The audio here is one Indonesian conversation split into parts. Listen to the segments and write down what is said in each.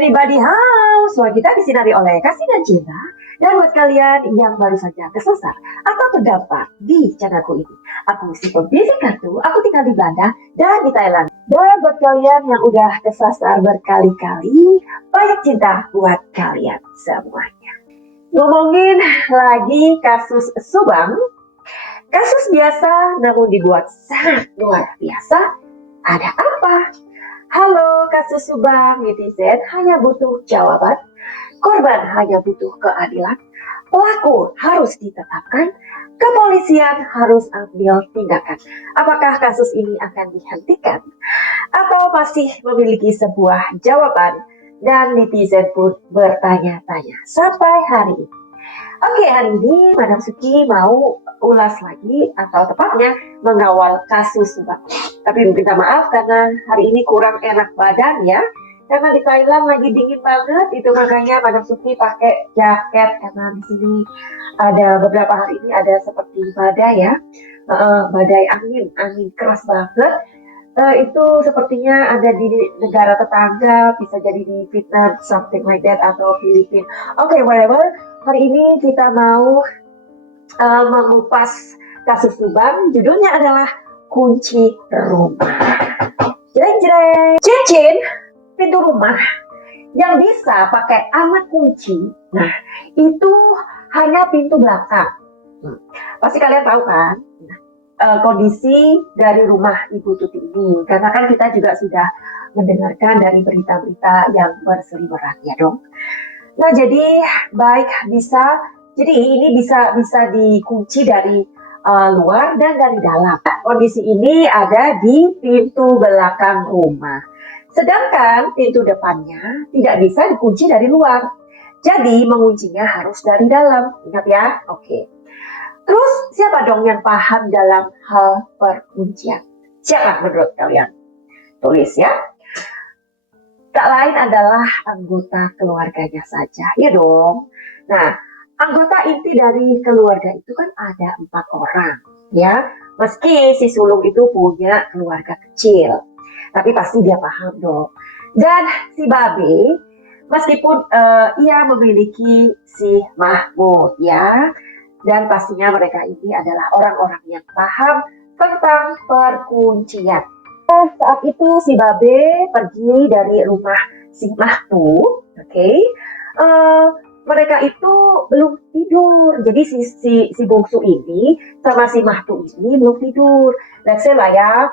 Anybody House, wah kita disinari oleh kasih dan cinta. Dan buat kalian yang baru saja kesasar atau terdampar di channelku ini, aku si pembisik kartu, aku tinggal di Belanda dan di Thailand. Dan buat kalian yang udah kesasar berkali-kali, banyak cinta buat kalian semuanya. Ngomongin lagi kasus Subang, kasus biasa namun dibuat sangat luar biasa. Ada apa? Halo kasus Subang, netizen hanya butuh jawaban. Korban hanya butuh keadilan, pelaku harus ditetapkan, kepolisian harus ambil tindakan. Apakah kasus ini akan dihentikan atau masih memiliki sebuah jawaban? Dan netizen pun bertanya-tanya sampai hari ini. Oke, hari ini Madam Suki mau ulas lagi atau tepatnya mengawal kasus Subang. Tapi minta maaf karena hari ini kurang enak badan ya. Karena di Thailand lagi dingin banget, itu makanya Madam Suki pakai jaket karena di sini ada beberapa hari ini ada seperti badai ya, badai angin keras banget. Itu sepertinya ada di negara tetangga, bisa jadi di Vietnam, something like that, atau Filipina. Oke, whatever. Hari ini kita mau mengupas kasus Subang. Judulnya adalah kunci rumah. Jreng, cincin pintu rumah yang bisa pakai alat kunci. Nah, itu hanya pintu belakang. Pasti kalian tahu kan kondisi dari rumah Ibu Tuti ini, karena kan kita juga sudah mendengarkan dari berita-berita yang berseliweran ya dong. Nah, jadi ini bisa dikunci dari luar dan dari dalam. Kondisi ini ada di pintu belakang rumah. Sedangkan pintu depannya tidak bisa dikunci dari luar. Jadi menguncinya harus dari dalam. Ingat ya? Oke. Terus siapa dong yang paham dalam hal perkuncian? Siapa menurut kalian? Tulis ya. Tak lain adalah anggota keluarganya saja. Ya dong. Nah, anggota inti dari keluarga itu kan ada 4 orang. Ya, meski si sulung itu punya keluarga kecil. Tapi pasti dia paham dong. Dan si Babe, meskipun ia memiliki si Mahmud ya, dan pastinya mereka ini adalah orang-orang yang paham tentang perkuncian. Saat itu si Babe pergi dari rumah si Mahmud, oke. Mereka itu belum tidur, jadi si bungsu ini sama si Mahmud ini belum tidur. Let's say lah ya,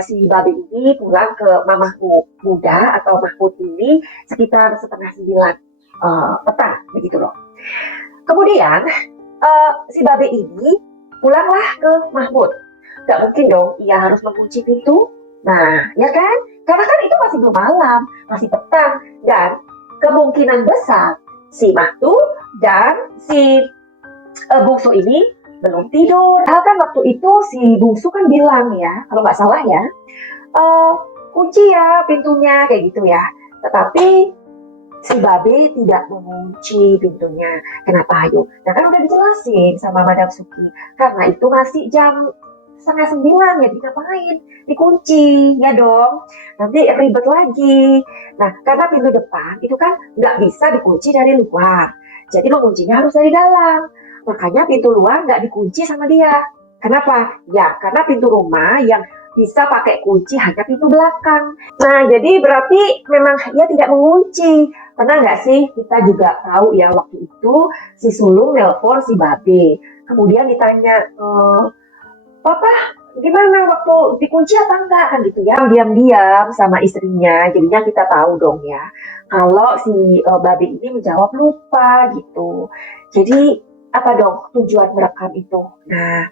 si Babe ini pulang ke mamahku muda atau Mahmud ini sekitar 8:30 petang, begitu loh. Kemudian si Babe ini pulanglah ke Mahmud. Gak mungkin dong ia harus mengunci pintu. Nah, ya kan? Karena kan itu masih belum malam, masih petang, dan kemungkinan besar si Mahmud dan si bungsu ini belum tidur. Kan waktu itu si bungsu kan bilang ya, kalau nggak salah ya, kunci ya pintunya kayak gitu ya. Tetapi si Babe tidak mengunci pintunya. Kenapa ayo? Nah kan udah dijelasin sama Madam Suki, karena itu masih jam 8:30 ya, ngapain dikunci ya dong, nanti ribet lagi. Nah karena pintu depan itu kan nggak bisa dikunci dari luar, jadi menguncinya harus dari dalam. Makanya pintu luar nggak dikunci sama dia. Kenapa? Ya karena pintu rumah yang bisa pakai kunci hanya pintu belakang. Nah jadi berarti memang ia tidak mengunci. Pernah nggak sih kita juga tahu ya, waktu itu si sulung nelpon si Babe, kemudian ditanya, Papa gimana waktu dikunci apa enggak, kan gitu ya, diam-diam sama istrinya. Jadinya kita tahu dong ya kalau si Babe ini menjawab lupa gitu. Jadi apa dong tujuan merekam itu? Nah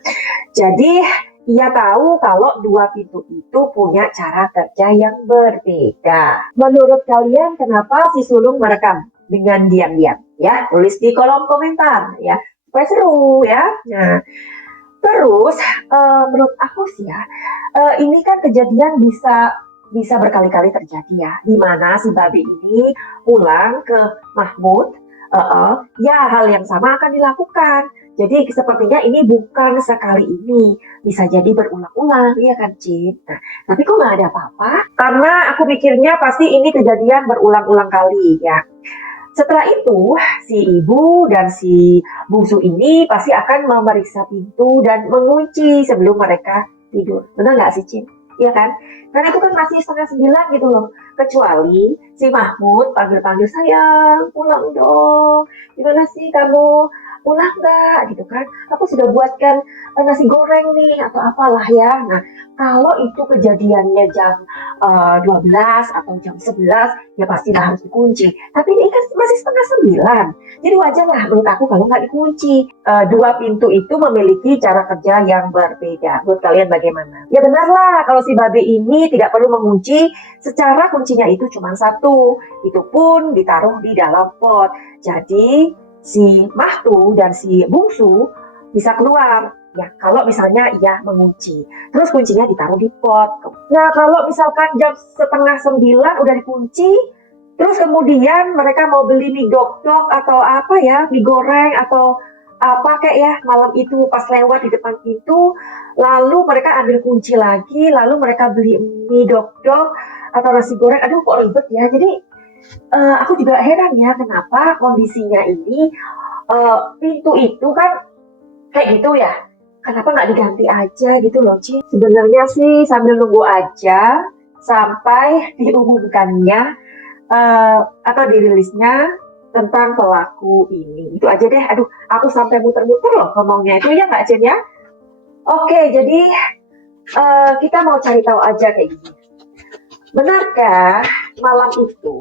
jadi ia tahu kalau 2 pintu itu punya cara kerja yang berbeda. Menurut kalian kenapa si sulung merekam dengan diam-diam? Ya, tulis di kolom komentar ya, supaya seru ya. Nah, terus menurut aku sih ya, ini kan kejadian bisa berkali-kali terjadi ya, di mana si Babe ini pulang ke Mahmud, ya hal yang sama akan dilakukan. Jadi sepertinya ini bukan sekali ini, bisa jadi berulang-ulang, ya kan Cip? Nah, tapi kok nggak ada apa-apa? Karena aku pikirnya pasti ini kejadian berulang-ulang kali ya. Setelah itu, si ibu dan si bungsu ini pasti akan memeriksa pintu dan mengunci sebelum mereka tidur. Benar nggak sih, Cin? Iya kan? Karena itu kan masih setengah 9 gitu loh. Kecuali si Mahmud panggil-panggil, sayang, pulang dong. Gimana sih kamu? Pulang nggak? Gitu kan. Aku sudah buatkan nasi goreng nih atau apalah ya. Nah, kalau itu kejadiannya jam 12 atau jam 11, ya pastilah harus dikunci. Tapi ini kan masih setengah 9. Jadi wajar lah menurut aku kalau nggak dikunci. Dua pintu itu memiliki cara kerja yang berbeda. Menurut kalian bagaimana? Ya benar lah, kalau si babe ini tidak perlu mengunci, secara kuncinya itu cuma satu. Itu pun ditaruh di dalam pot. Jadi si Mahtu dan si Bungsu bisa keluar. Ya, kalau misalnya ia mengunci. Terus kuncinya ditaruh di pot. Nah, kalau misalkan jam setengah 9 udah dikunci, terus kemudian mereka mau beli mie dok-dok atau apa ya, mie goreng atau apa kayak ya, malam itu pas lewat di depan pintu, lalu mereka ambil kunci lagi, lalu mereka beli mie dok-dok atau nasi goreng. Aduh, kok ribet ya. Jadi aku juga heran ya kenapa kondisinya ini pintu itu kan kayak gitu ya. Kenapa nggak diganti aja gitu loh, Ci? Sebenarnya sih sambil nunggu aja sampai diumumkannya atau dirilisnya tentang pelaku ini. Itu aja deh. Aduh, aku sampai muter-muter loh ngomongnya itu ya nggak, Cin ya? Oke, jadi kita mau cari tahu aja kayak gini. Benarkah malam itu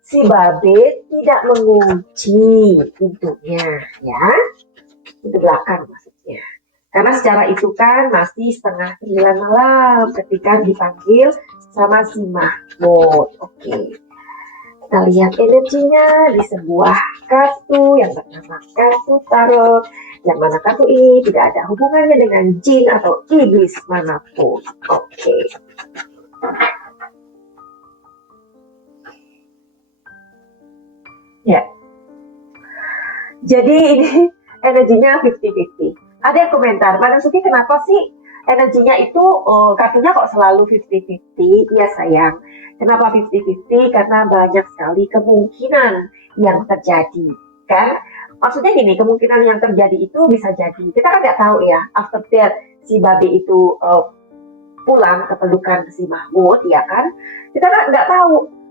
si Babe tidak mengunci pintunya, ya? Pintu belakang maksudnya. Karena secara itu kan masih setengah 9 malam ketika dipanggil sama si Mahmud. Oke. Kita lihat energinya di sebuah kartu yang bernama kartu tarot. Yang mana kartu ini tidak ada hubungannya dengan jin atau iblis manapun. Oke. Ya. Jadi ini energinya 50-50. Ada yang komentar, Mbak Nasuki kenapa sih energinya itu kartunya kok selalu 50-50? Iya sayang, kenapa 50-50? Karena banyak sekali kemungkinan yang terjadi, kan? Maksudnya gini, kemungkinan yang terjadi itu bisa jadi, kita kan nggak tahu ya, after that si babi itu pulang ke pelukan si Mahmud, ya kan? Kita kan nggak tahu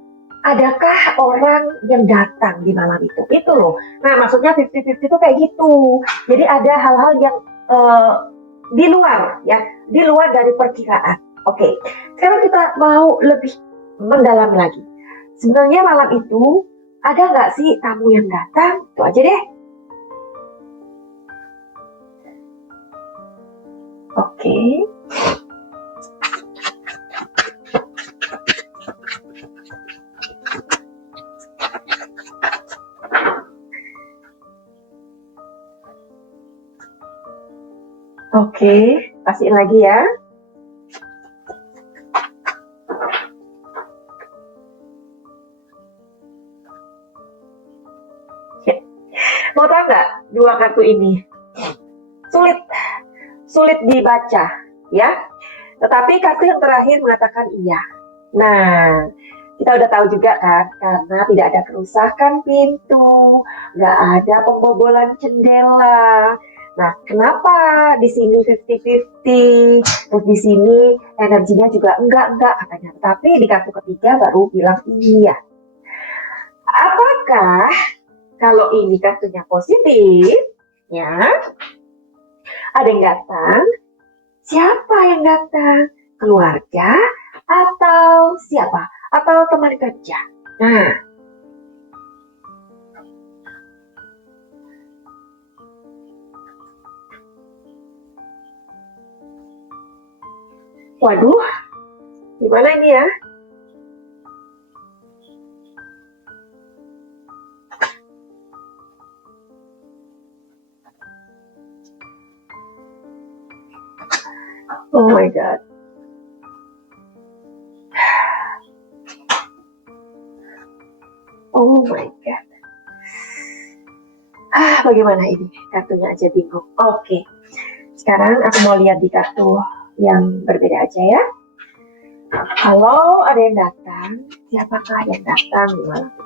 adakah orang yang datang di malam itu loh. Nah maksudnya 50-50 itu kayak gitu, jadi ada hal-hal yang di luar ya, di luar dari perkiraan. Oke, sekarang kita mau lebih mendalam lagi. Sebenarnya malam itu ada nggak sih tamu yang datang? Itu aja deh. Oke. Oke, pastiin lagi ya. Mau tahu nggak dua kartu ini? Sulit dibaca, ya. Tetapi kartu yang terakhir mengatakan iya. Nah, kita udah tahu juga kan, karena tidak ada kerusakan pintu, nggak ada pembobolan jendela. Nah, kenapa di sini 50-50, terus di sini energinya juga enggak katanya. Tapi di kartu ketiga baru bilang iya. Apakah kalau ini kartunya positif, ya, ada yang datang? Siapa yang datang? Keluarga atau siapa? Atau teman kerja? Nah, waduh, gimana ini ya? Oh my god. Oh my god. Bagaimana ini? Kartunya aja bingung. Oke. Sekarang aku mau lihat di kartu yang berbeda aja ya. Kalau ada yang datang, siapakah yang datang di malam itu?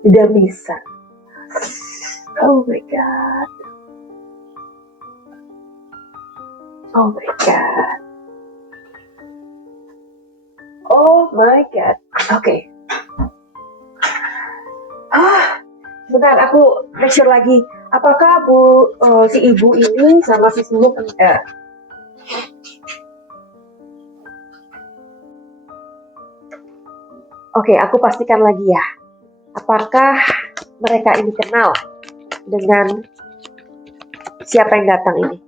Tidak bisa. Oh my god. Oh my god. Oh my god. Oke. Bentar, aku make sure lagi. Apakah si ibu ini sama si suluk Oke, aku pastikan lagi ya. Apakah mereka ini kenal dengan siapa yang datang ini?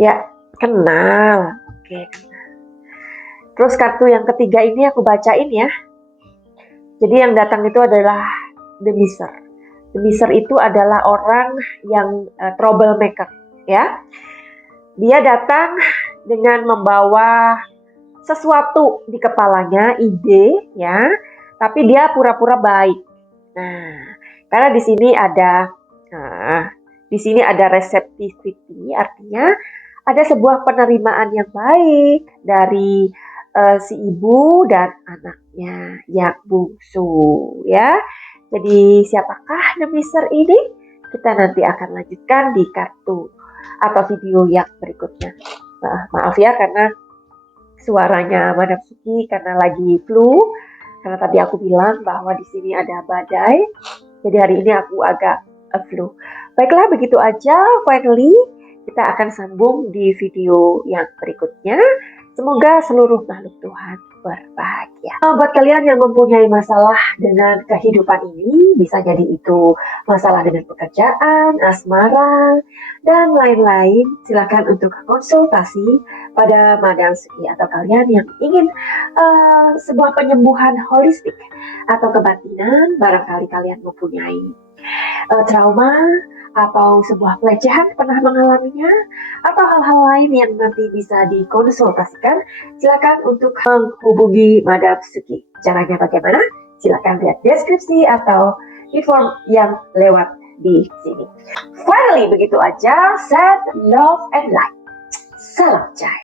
Ya, kenal. Oke, kenal. Terus kartu yang ketiga ini aku bacain ya. Jadi yang datang itu adalah The Miser. The Miser itu adalah orang yang troublemaker, ya. Dia datang dengan membawa sesuatu di kepalanya, ide, ya. Tapi dia pura-pura baik. Nah, karena di sini ada receptivity, artinya ada sebuah penerimaan yang baik dari si ibu dan anaknya yang bungsu, ya. Jadi siapakah The Miser ini? Kita nanti akan lanjutkan di kartu atau video yang berikutnya. Maaf ya karena suaranya Madam Suki karena lagi flu. Karena tadi aku bilang bahwa di sini ada badai. Jadi hari ini aku agak flu. Baiklah, begitu aja. Finally, kita akan sambung di video yang berikutnya. Semoga seluruh makhluk Tuhan berbahagia. Buat kalian yang mempunyai masalah dengan kehidupan ini, bisa jadi itu masalah dengan pekerjaan, asmara, dan lain-lain, silakan untuk konsultasi pada Madam Suki atau kalian yang ingin sebuah penyembuhan holistik atau kebatinan, barangkali kalian mempunyai trauma atau sebuah pelecehan pernah mengalaminya atau hal-hal lain yang nanti bisa dikonsultasikan, silakan untuk menghubungi Madam Suki. Caranya bagaimana? Silakan lihat deskripsi atau di form yang lewat di sini. Finally, begitu aja. Set, love, and light. Salam Jai.